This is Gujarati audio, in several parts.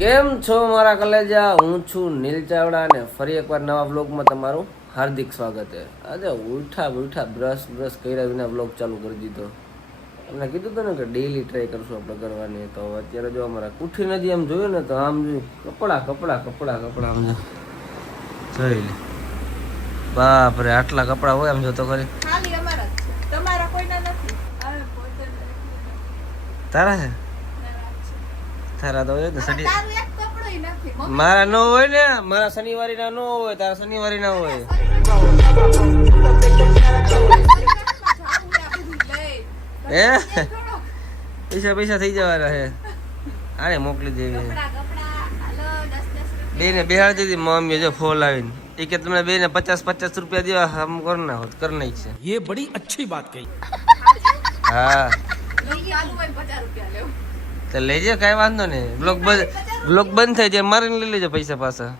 કેમ છો મારા કલેજા? હું છું નીલ ચાવડા અને ફરી એકવાર નવા બ્લોગમાં તમારું હાર્દિક સ્વાગત છે. આજે ઉઠા બ્રશ કર્યા વિના બ્લોગ ચાલુ કરી દીધો. તમને કીધું હતું ને કે ડેઈલી ટ્રાય કરશું આપણે કરવાની. તો અત્યારે જો અમારા કુઠી નથી એમ જોયું ને તો આમ જોયું કપડા આમ જોઈ લે. બાપરે આટલા કપડા હોય આમ જોતો ખરી. તારા છે તારા તો હોય ને મારા ન હોય ને, મારા શનિવારી ના ન હોય, તારા શનિવારી ના હોય. હે પૈસા થઈ જવાના છે. આને મોકલી દેવી બે ને બેહાડી દીધી મમ્મી જો ફોન આવીને એ કે તમને બે ને 50 રૂપિયા દેવા હમ કરના હોત કર નાખ છે. ये बड़ी अच्छी बात कही. હા તો લેજે કઈ વાંધો નહીં. બ્લોક બંધ થઈ જાય મારીને લઈ લેજો પૈસા પાછા.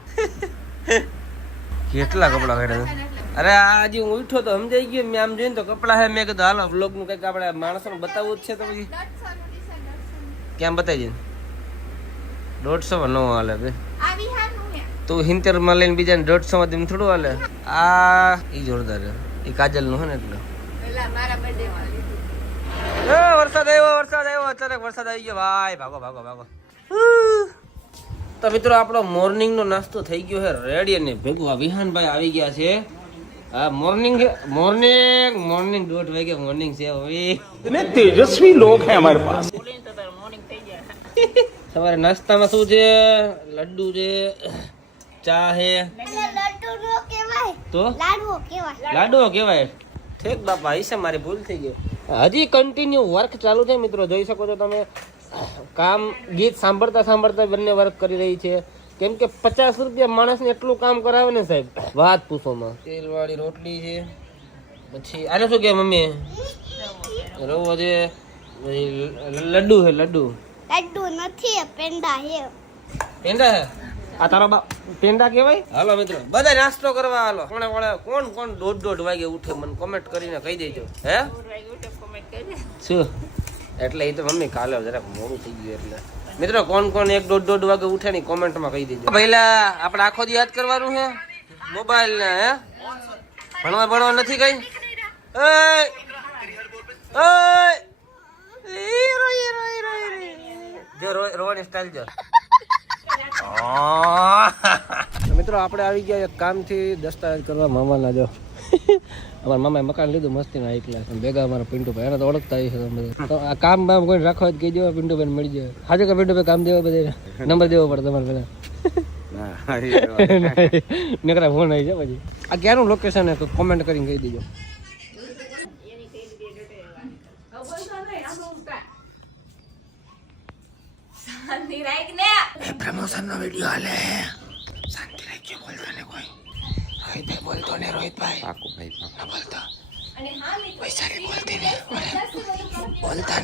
કેટલા કપડા કાઢ્યા. અરે આજે હું ઉઠ્યો તો સમજાઈ ગયો. મેં આમ જોઈને તો કપડા હે. મેં કીધું હાલો બ્લોગ નું કઈક આપણે માણસોને બતાવવું જ છે. તો પછી કેમ બતાવી દે 150 માં ન હાલે બે. તું 70 માં લઈને બીજાને 150 માં તેમ થોડું હાલે. આ ઈ જોરદાર છે. એ કાજલ નું હે ને એટલે વરસાદ આવ્યો અચાનક વરસાદ આવી ગયો ભાઈ. ભાગો. તો મિત્રો આપણો મોર્નિંગ નો નાસ્તો થઈ ગયો છે રેડી અને ભેગું વિહાનભાઈ આવી ગયા છે. હા મોર્નિંગ 1:30 વાગે મોર્નિંગ છે. હવે तेजस्वी लोग हैं हमारे पास. સવારે નાસ્તામાં શું છે? લડ્ડુ છે, ચા છે. તો લાડવો કેવાય. ઠીક બાપા હશે મારી ભૂલ થઈ ગઈ. હજી કન્ટિન્યુ વર્ક ચાલુ છે મિત્રો. જોઈ શકો છો તમે. કામ ગીત સાંભળતા બંને વર્ક કરી રહી છે. કેમ કે 50 રૂપિયા માણસને એટલું કામ કરાવે ને સાહેબ વાત પૂછોમાં. તેલવાળી રોટલી છે. પછી આને શું કે મમ્મી? રવો છે. લડ્ડુ છે. લડ્ડુ નથી, પેંડા છે. પેંડા છે. આ તારો બાપ પેંડા કહેવાય. હાલો મિત્રો બધા નાસ્તો કરવા હાલો. કોણ 1:30 વાગે ઉઠે મને કોમેન્ટ કરીને કહી દેજો. હે શું એટલે એ તો મમ્મી કાલે જરાક મોડું થઈ ગયું એટલે મિત્રો કોણ 1:30 વાગે ઉઠે ની કોમેન્ટમાં કહી દેજો. પહેલા આપણે આખો દી યાદ કરવાનું છે મોબાઈલ ને. હે ભણવા નથી કઈ. જો રોવાની સ્ટાઇલ જો. મિત્રો આપણે આવી ગયા એક કામથી દસ્તાવેજ કરવા મામાના. જો અમારા મામાએ મકાન લીધું મસ્તી ના એકલા ભેગા. અમારા પિન્ટુભાઈ એને તો ઓળખતા આવી છે તમે. તો આ કામ બામ કોઈ રાખવા કહી દેવા પિન્ટુભાઈ મળી જાય. આજે કે પિન્ટુભાઈ કામ દેવા બધે નંબર દેવો પડે તમારે પેલા. નકરા ફોન આવી જાય પછી. આ ક્યાંનું લોકેશન હે કોમેન્ટ કરીને કહી દેજો. પ્રમોશન નો વિડિયો હાલે. શાંતિ રાખજો. બોલતો ને કોઈ. રોહિતભાઈ બોલતો ને. રોહિતભાઈ પાકુ ભાઈ બોલતો. વૈશાલી બોલતી ને. બોલતા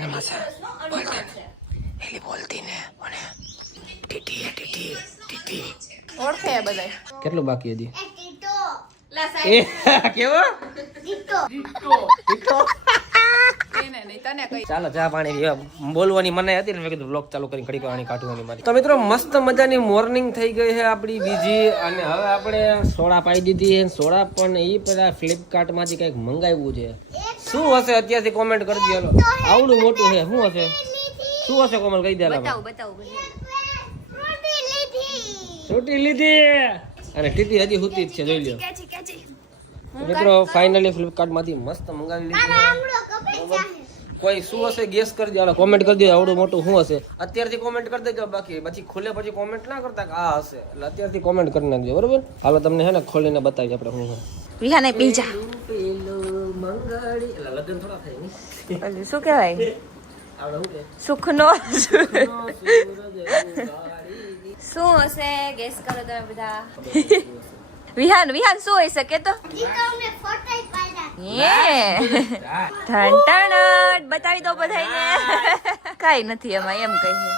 ને માસા બોલતા ને. એલી બોલતી ને. અને ટીટી ઓળખે બધાય. કેટલું બાકી હજી? કેવો ચાલો ચા પાણી બોલવાની મને હતી ને મેં કીધું બ્લોગ ચાલુ કરીને ઘડી પાણી કાઢવાની મારી. તો મિત્રો મસ્ત મજાની મોર્નિંગ થઈ ગઈ છે આપણી બીજી. અને હવે આપણે સોડા પાઈ દીધી. સોડા પણ એ પેલા ફ્લિપકાર્ટ માંથી કઈક મંગાવ્યું છે. શું હશે અત્યારથી કોમેન્ટ કરી દો. આવડું મોટું છે. શું હશે કોમલ કહી દે. છૂટી લીધી અને ટીટી હજી હુતી જ છે. જોઈ લો મિત્રો ફાઇનલી ફ્લિપકાર્ટ માંથી મસ્ત મંગાવી લીધું. કોઈ શું હશે ગેસ કરી દો. કોમેન્ટ કરી દો આવડું મોટું શું હશે. અત્યારથી કોમેન્ટ કરી દેજો. બાકી પછી ખોલે પછી કોમેન્ટ ના કરતા કે આ હશે. એટલે અત્યારથી કોમેન્ટ કરી નાખજો બરોબર. હાલો તમને હે ને ખોલીને બતાવી આપણે શું છે. વિહાને પીઝા મંગાડી એટલે લગન થોડા થાય ને શું કહેવાય સુખનો શું હશે ગેસ કરો તમે બધા. વિહાન શું હોઈ શકે તો બતાવી દો બધાને. કઈ નથી એમાં એમ કહીએ.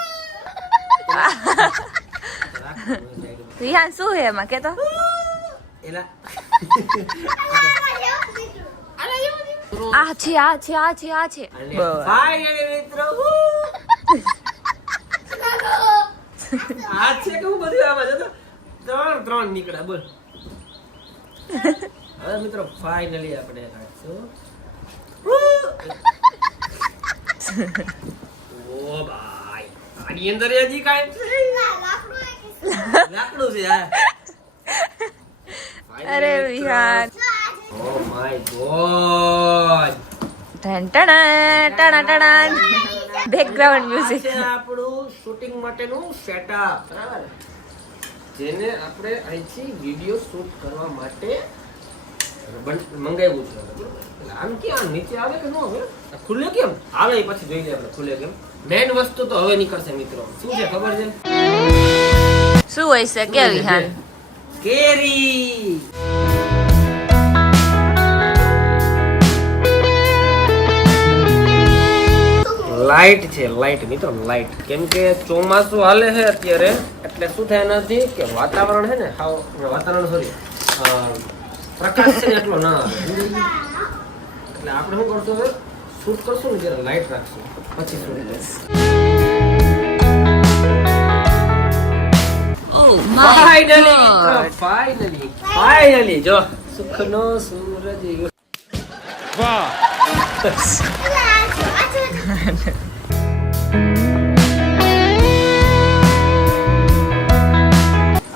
વિહાન શું હે એમાં કે તો આ છે આ છે આ છે આ છે ફાઇનલી મિત્રો આ છે કે હું બધું આમાં જતો ત્રણ નીકળ્યા બોલ. હવે મિત્રો ફાઇનલી આપણે કાઢશું. ઓ ભાઈ આની અંદર હજી કાંઈ લાકડું છે આ. અરે વિહાન ઓ માય ગોડ. ટન ટણ ટણ ટણ બેકગ્રાઉન્ડ મ્યુઝિક. આ છે આપણું શૂટિંગ માટેનું સેટઅપ બરાબર, જેને આપણે અહીંથી વિડિયો શૂટ કરવા માટે મંગાવ્યું છે બરાબર. એટલે આમ ક્યાં નીચે આવે કે ન આવે, આ ખુલે કેમ આવે એ પછી જોઈ લે આપણે ખુલે કેમ. મેન વસ્તુ તો હવે નીકળશે મિત્રો. શું છે ખબર છે? શું હોય છે કે વિહાન? કેરી. લાઈટ છે, લાઈટ મિત્રો, લાઈટ. કેમ કે ચોમાસું હાલે છે અત્યારે, એટલે શું થાય નથી કે વાતાવરણ છે ને હાવ વાતાવરણ સોરી પ્રકાશ છે ને એટલો ના આવે. એટલે આપણે શું કરશું હવે શૂટ કરશું ને જ્યારે લાઈટ રાખશું પછી શૂટ કરશું. Oh my ફાઇનલી જો સુખનો સૂરજ. वाह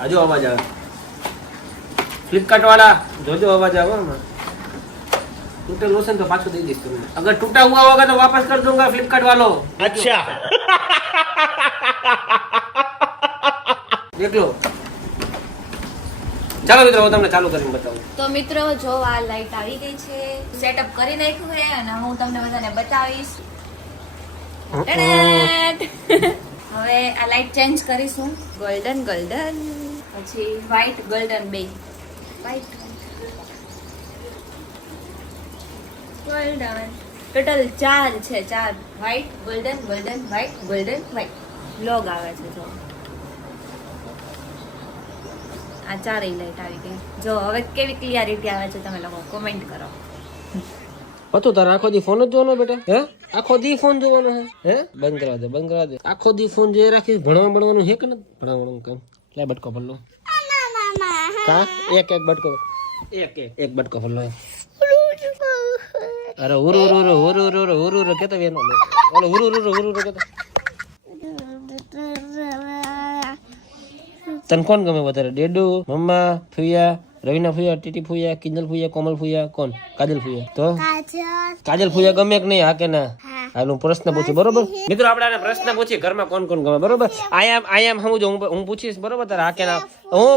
આજો અવાજ આવે. ફ્લિપકાર્ટ વાળા જોજો અવાજ આવે. टूटेलो से तो पाछो दे दीस तुमने. अगर टूटा हुआ होगा तो वापस कर दूंगा फ्लिपकार्ट वालों. अच्छा देख लो. ચાલો મિત્રો હું તમને ચાલુ કરીને બતાવું. તો મિત્રો જો આ લાઈટ આવી ગઈ છે, સેટઅપ કરી નાખ્યું છે અને હું તમને બધાને બતાવીશ. ટડેટ. હવે આ લાઈટ ચેન્જ કરીશું. ગોલ્ડન ગોલ્ડન પછી વ્હાઈટ ગોલ્ડન બે. વ્હાઈટ ગોલ્ડન ટોટલ 4 છે. 4 white golden golden white golden white log આવે છે. જો આ ચારેય લાઈટ આવી ગઈ. જો હવે કેવી ક્લિયરિટી આવે છે તમે લોકો કોમેન્ટ કરો. પતો તારે આખો દી ફોન જ જોવાનો બેટા? હે આખો દી ફોન જોવાનો હે? બંધ કરા દે, બંધ કરા દે. આખો દી ફોન જોઈ રાખી ભણવાનું છે કે ન ભણવાનું કામ? લે બટકો ભરલો. કા એક બટકો એક બટકો ભરલો. અરે ઉરુ ઉરુ ઉરુ ઉરુ ઉરુ ઉરુ ઉરુ કેતો વેનો ઓલો ઉરુ ઉરુ ઉરુ ઉરુ કેતો. તને કોણ ગમે વધારે? ડેડુ, મમ્મા, ફુયા, રવિના ફુયા, ટીટી ફુયા, કિંજલ ફુયા, કોમલ ફુયા, કોણ? કાજલ ફુયા. તો કાજલ ફુયા ગમે કે નહીં? હા કે ના? હાલ હું પ્રશ્ન પૂછું બરોબર મિત્રો. આપણે આને પ્રશ્ન પૂછીએ ઘરમાં કોણ કોણ ગમે બરોબર. આયામ સમજો હું પૂછીશ બરોબર તારે હા કે ના? હું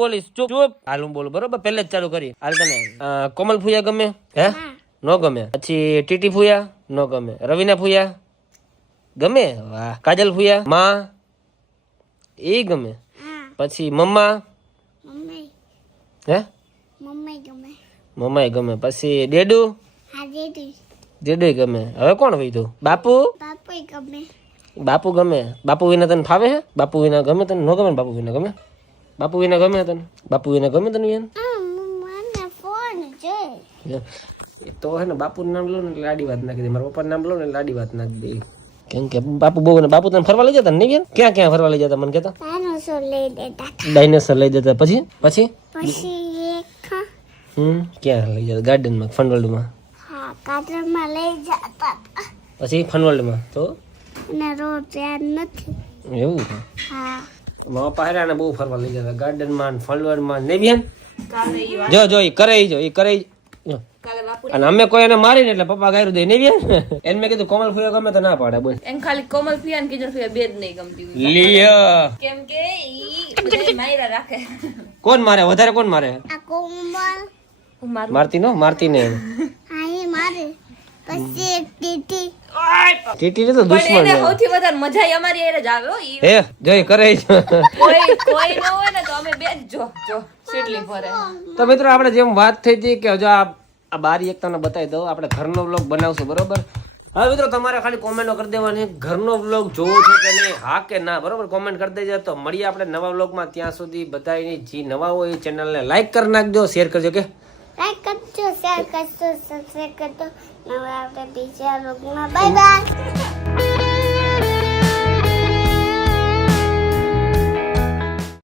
બોલીશ ચૂપ ચૂપ. હાલ હું બોલું બરોબર. પહેલે જ ચાલુ કરી. હાલ તને કોમલ ફુયા ગમે? હે નો ગમે? પછી ટીટી ફુયા નો ગમે? રવિના ફુયા ગમે? વાહ. કાજલ ફુયા માં એ ગમે? પછી મમ્મા હે મમ્મા ગમે? પછી ડેડુ ડેડુ ગમે? હવે કોણ વૈધું? બાપુ બાપુ ગમે? બાપુ વિના તને ફાવે હે? બાપુ વિના ગમે તને? નો ગમે? બાપુ વિના ગમે? બાપુ વિના ગમે તને? બાપુ વિના ગમે તને? એ તો હે ને બાપુનું નામ લો ને એટલે લાડી વાત નાખી દે. મારા પપ્પાનું નામ લો ને લાડી વાત નાખી દે. કેમ કે બાપુ બહુ ને બાપુ તને ફરવા લઈ જતા નહીં? ક્યાં ક્યાં ફરવા લઈ જતા મને કહેતા? ડાયનોસોર લઈ જતા. પછી ક્યાં લઈ જતા? ગાર્ડનમાં, ફનવર્લ્ડમાં? પછી ફનવર્લ્ડમાં તો એવું છે. મારા પપ્પા હેરાને બહુ ફરવા લઈ જતા ગાર્ડનમાં, ફનવર્લ્ડમાં ને બેન. જો એ કરે જો. અને અમે કોઈ એને મારીને એટલે પપ્પા ગાયરું દે નહીં બેન. એને મેં કીધું કોમલ ફુયા ગમે તો ના પાડે બોલ. એમ ખાલી કોમલ ફિયા અને કિજલ ફિયા બે જ નહીં ગમતી હોય. લિયો કેમ કે ઈ બધાય માયરા રાખે. કોણ મારે વધારે? કોણ મારે? હું મારું મારતી ને ટીટી ને તો પણ દુશ્મન એને છે. સૌથી વધારે મજા અમારી હારે જ આવે હો. ઈ હે જોઈ કરે છે. કોઈ ન હોય ને તો અમે બે જ જો સીટલી ફરે. તો મિત્રો આપણે જેમ વાત થઈ હતી કે જો આ બારી એક તમને બતાવી દઉં. આપણે ઘરનો વ્લોગ બનાવશું બરોબર. હવે મિત્રો તમારે ખાલી કોમેન્ટો કરી દેવાની ઘરનો વ્લોગ જોવો છે કે નહીં, હા કે ના બરોબર. કોમેન્ટ કરી દેજો. તો મળીએ આપણે નવા વ્લોગમાં. ત્યાં સુધી બધાની જે નવા હોય એ ચેનલને લાઈક કરી નાખજો, શેર કરજો કે લાઈક કરજો, શેર કરજો, સબસ્ક્રાઇબ કરજો. નવા આપણે બીજા વ્લોગમાં બાય બાય.